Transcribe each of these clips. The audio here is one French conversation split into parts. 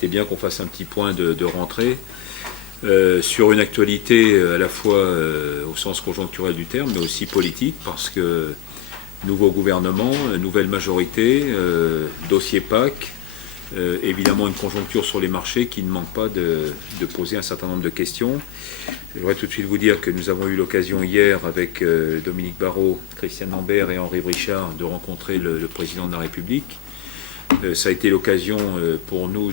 c'était bien qu'on fasse un petit point de rentrée sur une actualité à la fois au sens conjoncturel du terme, mais aussi politique, parce que nouveau gouvernement, nouvelle majorité, dossier PAC, évidemment une conjoncture sur les marchés qui ne manque pas de poser un certain nombre de questions. Je voudrais tout de suite vous dire que nous avons eu l'occasion hier avec Dominique Barrot, Christiane Lambert et Henri Brichard de rencontrer le président de la République. Ça a été l'occasion pour nous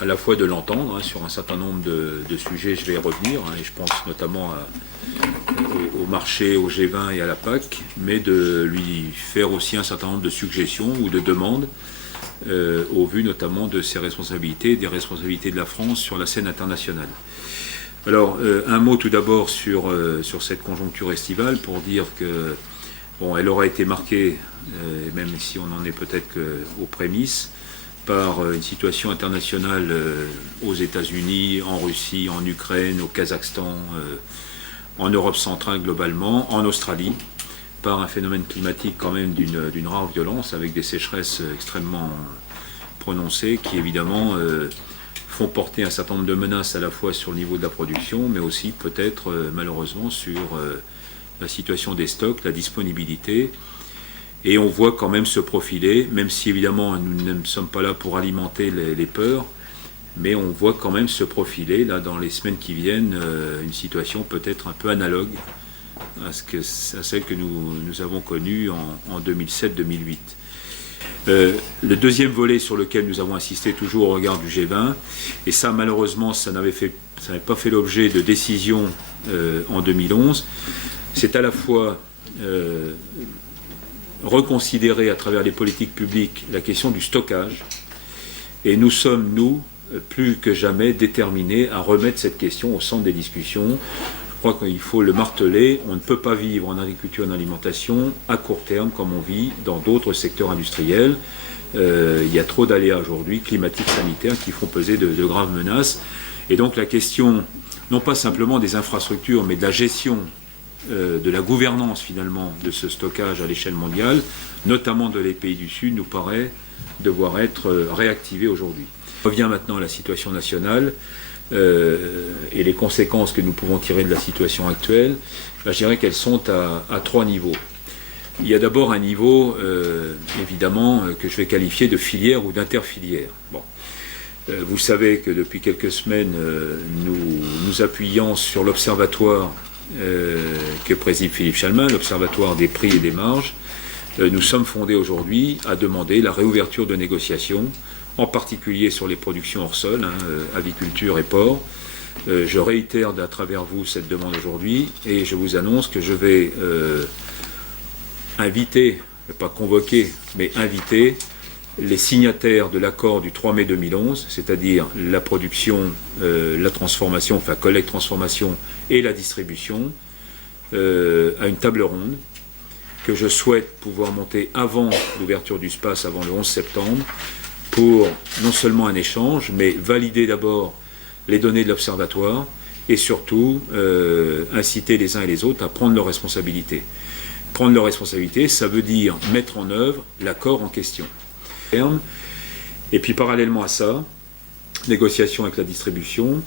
à la fois de l'entendre sur un certain nombre de sujets, je vais y revenir, et je pense notamment au marché, au G20 et à la PAC, mais de lui faire aussi un certain nombre de suggestions ou de demandes au vu notamment de ses responsabilités, des responsabilités de la France sur la scène internationale. Alors, un mot tout d'abord sur cette conjoncture estivale pour dire que, bon, elle aura été marquée, même si on en est peut-être qu'aux prémices, par une situation internationale aux États-Unis, en Russie, en Ukraine, au Kazakhstan, en Europe centrale globalement, en Australie, par un phénomène climatique quand même d'une rare violence, avec des sécheresses extrêmement prononcées qui évidemment font porter un certain nombre de menaces à la fois sur le niveau de la production, mais aussi peut-être malheureusement sur la situation des stocks, la disponibilité. Et on voit quand même se profiler, même si évidemment nous ne sommes pas là pour alimenter les peurs, mais on voit quand même se profiler là dans les semaines qui viennent une situation peut-être un peu analogue à celle que nous avons connue en 2007-2008. Le deuxième volet sur lequel nous avons insisté toujours au regard du G20, et ça malheureusement ça n'avait pas fait l'objet de décisions en 2011, c'est à la fois reconsidérer à travers les politiques publiques la question du stockage, et nous sommes, nous, plus que jamais déterminés à remettre cette question au centre des discussions. Je crois qu'il faut le marteler, on ne peut pas vivre en agriculture et en alimentation à court terme comme on vit dans d'autres secteurs industriels. Il y a trop d'aléas aujourd'hui, climatiques, sanitaires, qui font peser de graves menaces. Et donc la question, non pas simplement des infrastructures, mais de la gestion de la gouvernance finalement de ce stockage à l'échelle mondiale, notamment de les pays du Sud, nous paraît devoir être réactivée aujourd'hui. Je reviens maintenant à la situation nationale et les conséquences que nous pouvons tirer de la situation actuelle. Je dirais qu'elles sont à trois niveaux. Il y a d'abord un niveau, évidemment, que je vais qualifier de filière ou d'interfilière. Bon. Vous savez que depuis quelques semaines, nous appuyons sur l'observatoire que préside Philippe Chalmin, l'Observatoire des prix et des marges. Nous sommes fondés aujourd'hui à demander la réouverture de négociations, en particulier sur les productions hors sol, aviculture et porc. Je réitère à travers vous cette demande aujourd'hui et je vous annonce que je vais inviter, pas convoquer, mais inviter les signataires de l'accord du 3 mai 2011, c'est-à-dire la production, la transformation, enfin collecte, transformation et la distribution, à une table ronde que je souhaite pouvoir monter avant l'ouverture du SPACE, avant le 11 septembre, pour non seulement un échange, mais valider d'abord les données de l'Observatoire et surtout inciter les uns et les autres à prendre leurs responsabilités. Prendre leurs responsabilités, ça veut dire mettre en œuvre l'accord en question. Et puis parallèlement à ça, négociation avec la distribution.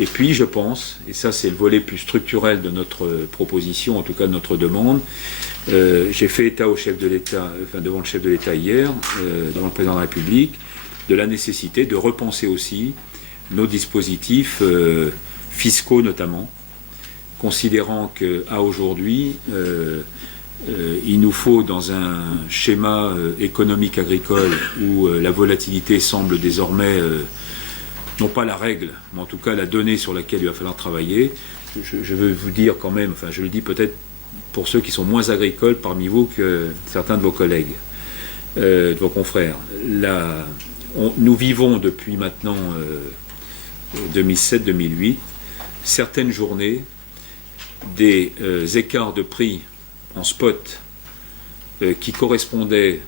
Et puis je pense, et ça c'est le volet plus structurel de notre proposition, en tout cas de notre demande, j'ai fait état au chef de l'État, enfin devant le chef de l'État hier, devant le président de la République, de la nécessité de repenser aussi nos dispositifs fiscaux notamment, considérant qu'à aujourd'hui, il nous faut, dans un schéma économique agricole où la volatilité semble désormais, non pas la règle, mais en tout cas la donnée sur laquelle il va falloir travailler. Je veux vous dire quand même, enfin je le dis peut-être pour ceux qui sont moins agricoles parmi vous que certains de vos collègues, de vos confrères. Nous vivons depuis maintenant 2007-2008 certaines journées des écarts de prix en spot qui correspondaient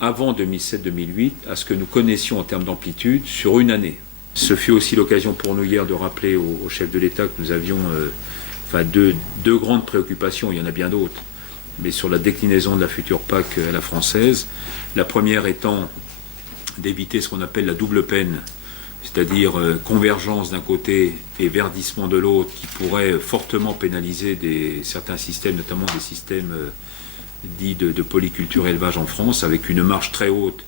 avant 2007-2008 à ce que nous connaissions en termes d'amplitude sur une année. Ce fut aussi l'occasion pour nous hier de rappeler au chef de l'État que nous avions deux grandes préoccupations, il y en a bien d'autres, mais sur la déclinaison de la future PAC à la française. La première étant d'éviter ce qu'on appelle la double peine, c'est-à-dire convergence d'un côté et verdissement de l'autre, qui pourrait fortement pénaliser certains systèmes, notamment des systèmes dits de polyculture élevage en France, avec une marge très haute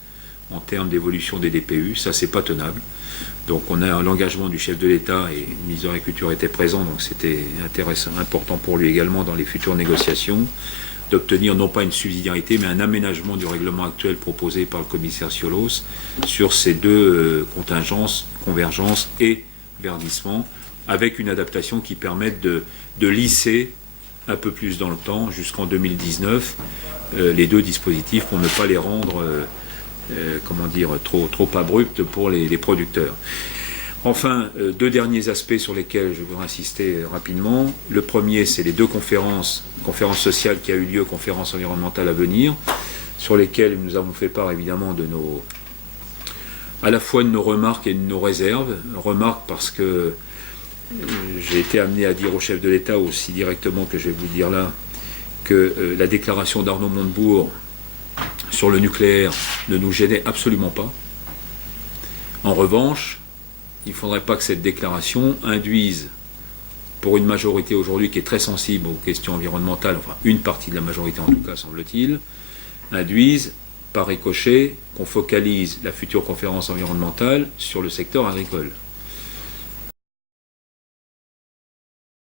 en termes d'évolution des DPU. Ça, c'est pas tenable. Donc on a l'engagement du chef de l'État, et le ministre de l'Agriculture était présent, donc c'était intéressant, important pour lui également dans les futures négociations, d'obtenir non pas une subsidiarité, mais un aménagement du règlement actuel proposé par le commissaire Ciolos sur ces deux contingences, convergence et verdissement, avec une adaptation qui permette de lisser un peu plus dans le temps, jusqu'en 2019, les deux dispositifs pour ne pas les rendre trop abruptes pour les producteurs. Enfin, deux derniers aspects sur lesquels je voudrais insister rapidement. Le premier, c'est les deux conférences sociales qui a eu lieu, conférences environnementales à venir, sur lesquelles nous avons fait part évidemment à la fois de nos remarques et de nos réserves. Remarques parce que j'ai été amené à dire au chef de l'État aussi directement que je vais vous dire là, que la déclaration d'Arnaud Montebourg sur le nucléaire ne nous gênait absolument pas. En revanche, il ne faudrait pas que cette déclaration induise, pour une majorité aujourd'hui qui est très sensible aux questions environnementales, enfin une partie de la majorité en tout cas semble-t-il, induise par ricochet qu'on focalise la future conférence environnementale sur le secteur agricole.